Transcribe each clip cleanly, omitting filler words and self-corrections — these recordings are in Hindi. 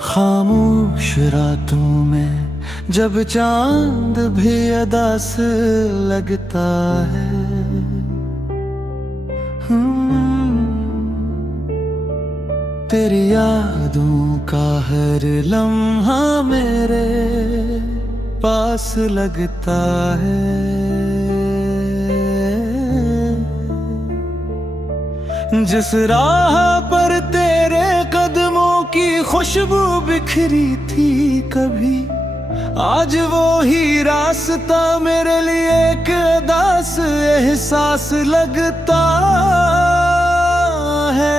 खामोश रातों में जब चांद भी अदा से लगता है, तेरी यादों का हर लम्हा मेरे पास लगता है। जिस राह पर तेरे कदमों की खुशबू बिखरी थी कभी, आज वो ही रास्ता मेरे लिए एक उदास एहसास लगता है।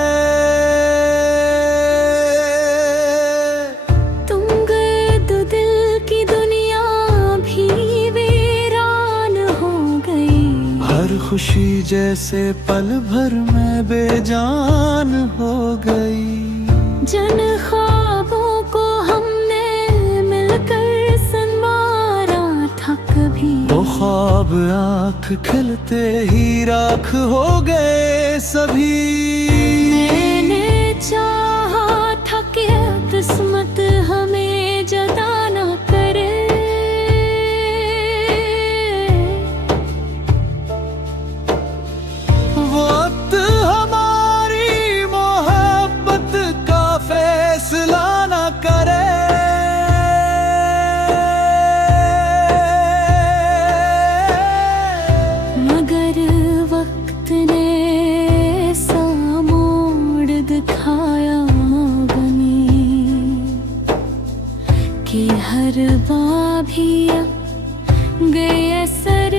तुम गए तो दिल की दुनिया भी वीरान हो गई, हर खुशी जैसे पल भर में बेजान हो गई। जिन ख्वाबों को हमने मिलकर संवारा था कभी, वो ख्वाब आँख खिलते ही राख हो गए सभी। मैंने चाहा था कि किस्मत हमें जुदा ना करे, वक्त हमारी मोहब्बत का फैसला न करे। मगर वक्त ने सा मोड़ दिखाया बनी कि हर बार भी गए असर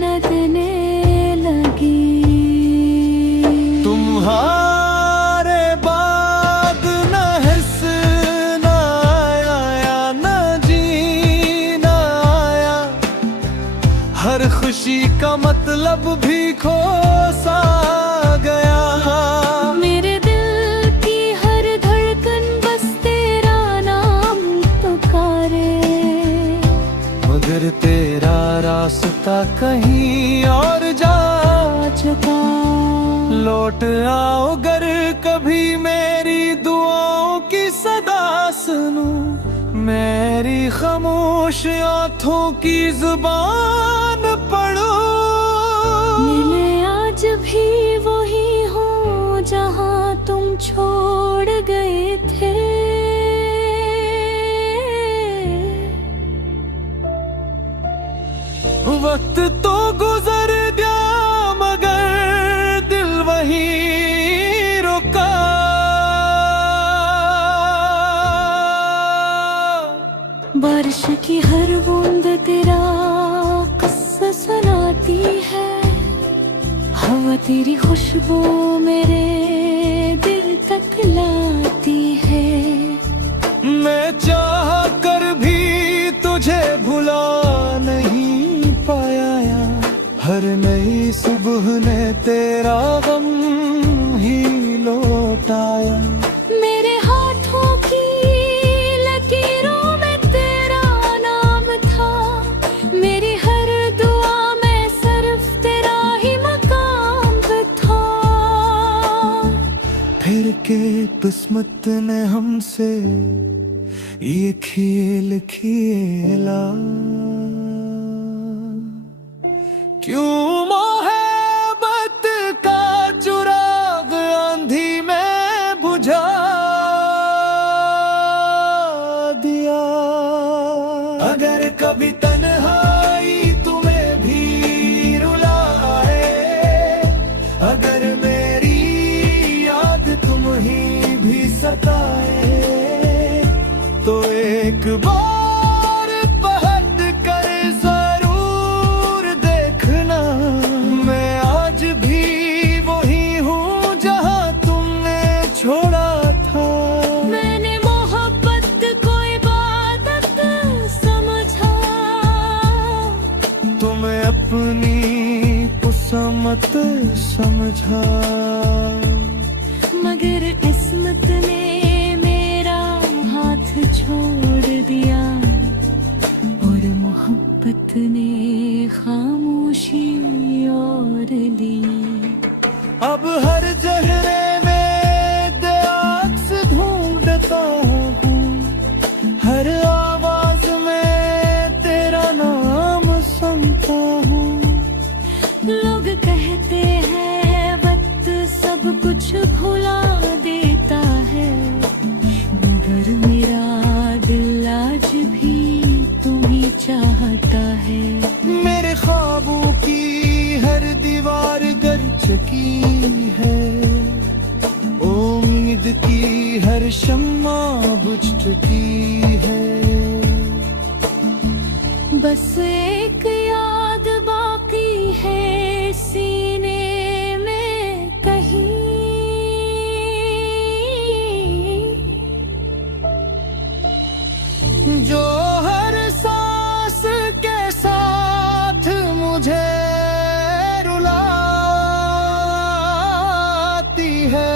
न देने लगी। तुम्हारे बाद न हिस्स न आया न जीना आया, हर खुशी का मतलब भी खो सा गया। मेरे दिल की हर धड़कन बस तेरा नाम पुकारे, मगर तेरा रास्ता कहीं और जा चुका। लौट आओ अगर कभी मेरी दुआओं की सदा सुनो, मेरी खामोश आँखों की जुबान पढ़ो। मिले आज भी वही हो जहाँ तुम छोड़ गए थे। वक्त तो गुजर गया मगर दिल वही रुका। बारिश की हर बूंद तेरा किस्सा सुनाती है, हवा तेरी खुशबू मेरे दिल तक लाती है। मैं चाह कर भी तुझे भुला नहीं पाया, हर नई सुबह ने तेरा गम ही लौटाया। मेरे हाथों की लकीरों में तेरा नाम था, मेरी हर दुआ में सिर्फ तेरा ही मकाम था। फिर के किस्मत ने हमसे ये खेल खेला, क्यों मोहब्बत का चुराग आंधी में बुझा दिया। अगर कभी तन्हाई तुम्हें भी रुलाए, अगर मेरी याद तुम ही भी सताए, तो एक बार पलट कर जरूर देखना, मैं आज भी वही हूँ जहाँ तुमने छोड़ा था। मैंने मोहब्बत को इबादत समझा, तुम्हें अपनी कुसमत समझा, मगर किस्मत ने मेरा हाथ छोड़ दिया और मोहब्बत ने खामोशी और ली। अब हर चेहरे में दयाक्स ढूंढता हूँ, बुझ चुकी है। बस एक याद बाकी है सीने में कहीं, जो हर सांस के साथ मुझे रुलाती है।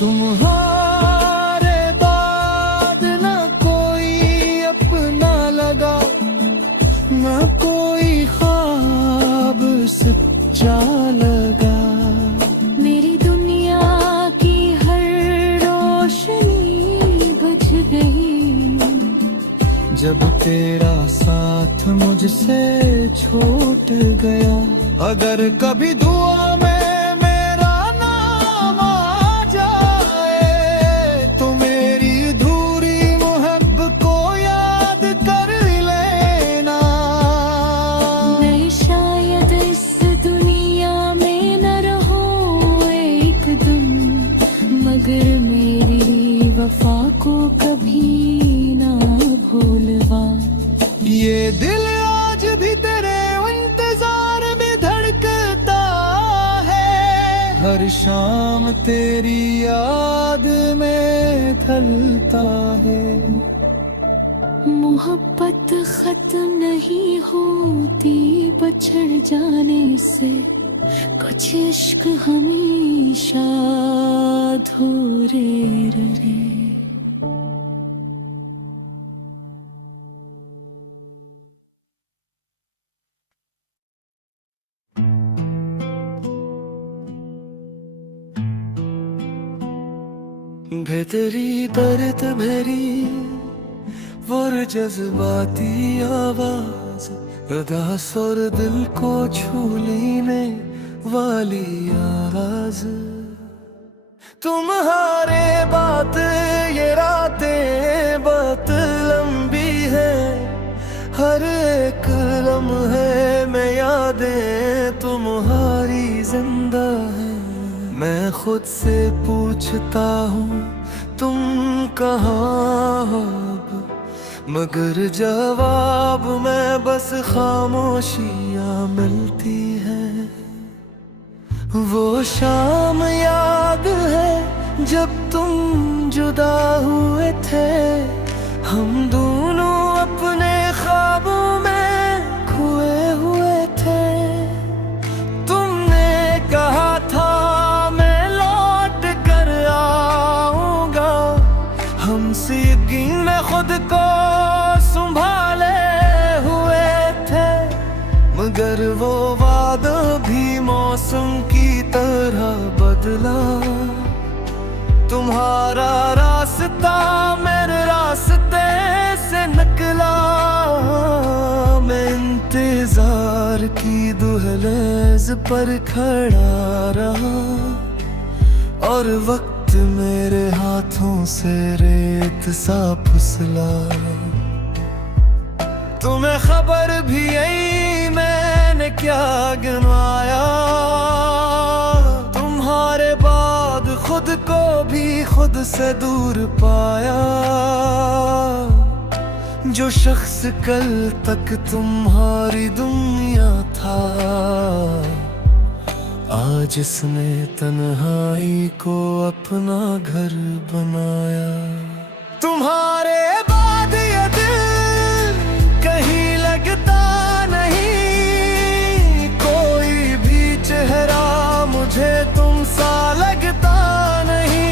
तुम्हारे बाद न कोई अपना लगा, न कोई ख्वाब सच्चा लगा। मेरी दुनिया की हर रोशनी बुझ गई जब तेरा साथ मुझसे छूट गया। अगर कभी दुआ में मेरा नाम आ जाए तो मेरी अधूरी मोहब्बत को याद कर लेना। मैं शायद इस दुनिया में न रहूं एक दिन, मगर मेरी वफा को कभी ना भूलवा। ये दिल आज भी तेरे इंतजार में धड़कता है, हर शाम तेरी याद में ढलता है। मोहब्बत खत्म नहीं होती बछड़ जाने से, कुछ इश्क हमेशा अधूरे रहे। बेतरी दर्द भरी वो जज्बाती आवाज, अदास और दिल को छू लेने वाली आवाज। तुम्हारे बात ये रातें बहुत लंबी है, हर एक लम्हे में यादें तुम्हारी जिंदा है। मैं खुद से पूछता हूँ तुम कहाँ हो अब, मगर जवाब में बस खामोशियाँ मिलती है। वो शाम याद है जब तुम जुदा हुए थे, हम दोनों अपने ख्वाबों में खोए हुए थे। तुमने कहा था मैं लौट कर आऊंगा, हमसे यकीन में खुद को संभाले हुए थे, मगर वो वादा भी मौसम की तरह बदला। तुम्हारा रास्ता मेरे रास्ते से निकला, मैं इंतजार की दुहलेज पर खड़ा रहा, और वक्त मेरे हाथों से रेत सा फिसला। तुम्हें खबर भी आई मैंने क्या गिनवाया, तुम्हारे बाद खुद को भी खुद से दूर पाया। जो शख्स कल तक तुम्हारी दुनिया था, आज इसने तन्हाई को अपना घर बनाया। तुम्हारे बाद ये दिल कहीं लगता नहीं, कोई भी चेहरा मुझे तुम सा लगता नहीं।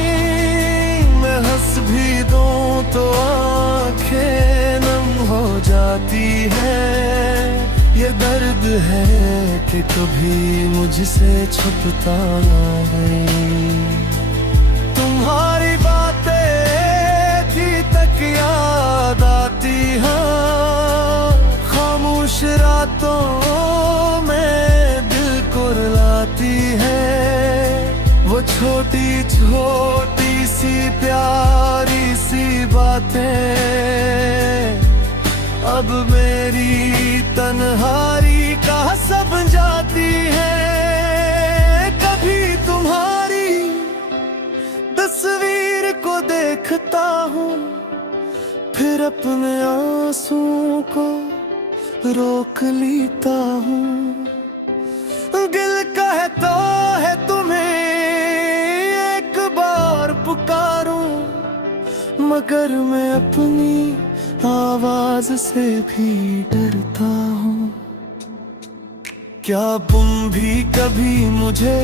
मैं हंस भी दूं तो आंखें नम हो जाती है। ये दर्द है कि कभी मुझसे छुपता नहीं। तुम्हारी बातें थी तक याद आती हैं, खामोश रातों में दिल को रुलाती है। वो छोटी छोटी सी प्यारी सी बातें अब मेरी तन्हाई का सब जाती है। कभी तुम्हारी तस्वीर देखता हूँ, फिर अपने आंसुओं को रोक लेता हूँ। दिल कहता है तुम्हें एक बार पुकारूं, मगर मैं अपनी आवाज से भी डरता हूँ। क्या तुम भी कभी मुझे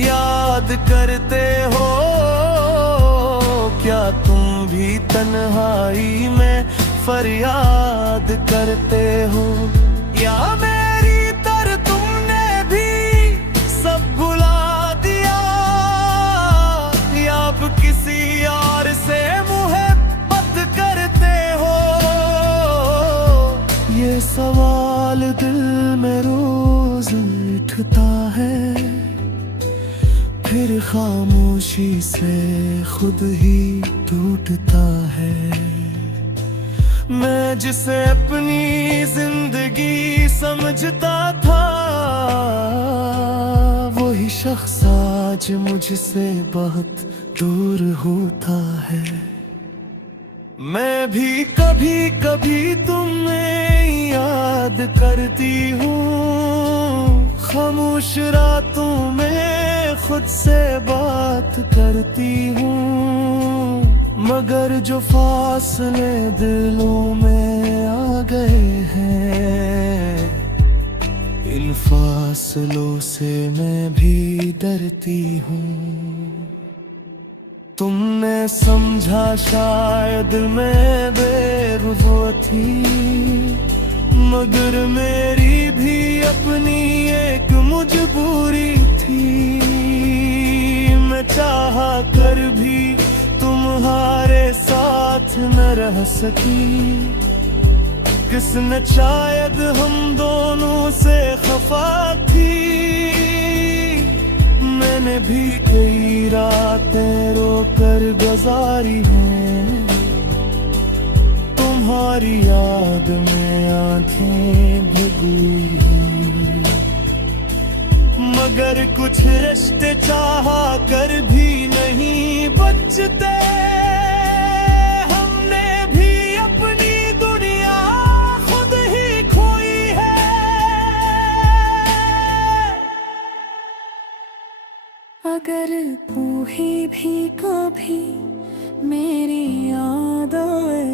याद करते हो? क्या तुम भी तन्हाई में फरियाद करते हो? या मेरी तरह तुमने भी सब भुला दिया, या अब किसी और से मुहब्बत करते हो? ये सवाल दिल में रोज उठता है, फिर खामोशी से खुद ही टूटता है। मैं जिसे अपनी जिंदगी समझता था, वही शख्स आज मुझसे बहुत दूर होता है। मैं भी कभी कभी तुम्हें याद करती हूँ, खामोश रातों में खुद से बात करती हूँ। मगर जो फासले दिलों में आ गए हैं, इन फासलों से मैं भी डरती हूँ। तुमने समझा शायद मैं बेरुज़ थी, मगर मेरी भी अपनी एक मजबूरी थी। मैं चाहा कर भी तुम्हारे साथ न रह सकी, किस्मत शायद हम दोनों से खफा थी। मैंने भी कई रातें रोकर गुजारी हैं, तुम्हारी याद में आंखें भिगोई हैं। मगर कुछ रिश्ते चाहा कर भी नहीं बचते, हमने भी अपनी दुनिया खुद ही खोई है। अगर तू भी कभी मेरी याद आए,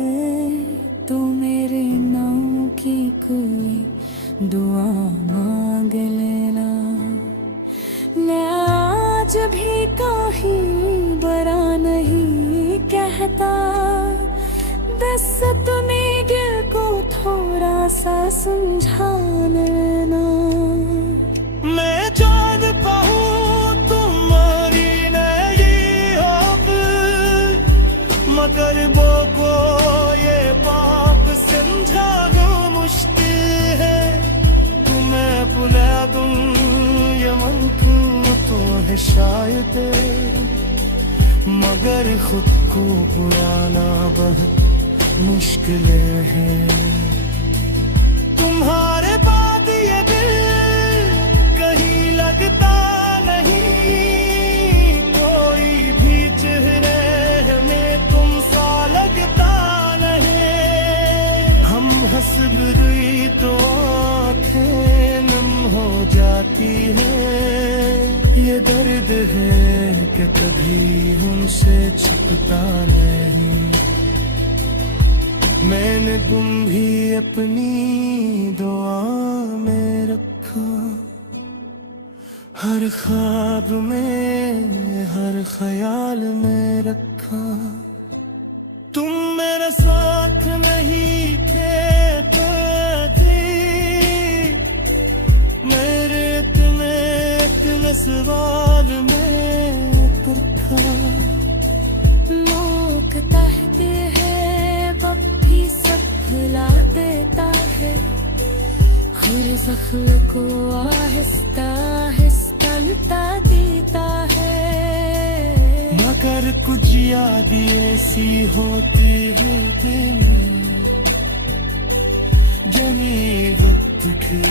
तो मेरे नाम की कोई दुआ मांग लेना। मैं आज भी कहीं बरा नहीं कहता, बस तुम्हें दिल को थोड़ा सा समझा लेना। मैं जान पाऊं तुम्हारी नहीं अब, मगर वो को ये बाप समझाना मुश्किल है। तुम्हें भुला दूं ये मुमकिन तो है शायद, मगर खुद को भुलाना बहुत मुश्किल है। तुम्हारे बाद ये दिल कहीं लगता नहीं, कोई भी चेहरे में तुम सा लगता नहीं। हम हंस गई तो आँखें नम हो जाती हैं, ये दर्द है कि कभी हमसे छुपता नहीं। मैंने तुम भी अपनी दुआ में रखा, हर ख्वाब में हर ख्याल में रखा। तुम मेरे साथ नहीं थे तो थी, मेरे इतने सवाल में था। लोग कहते हैं वक्त भी सब भुला देता है, हर जख्म को आहिस्ता आहिस्ता मिटा देता है। मगर कुछ याद ऐसी होती है दिल में, जो वक्त की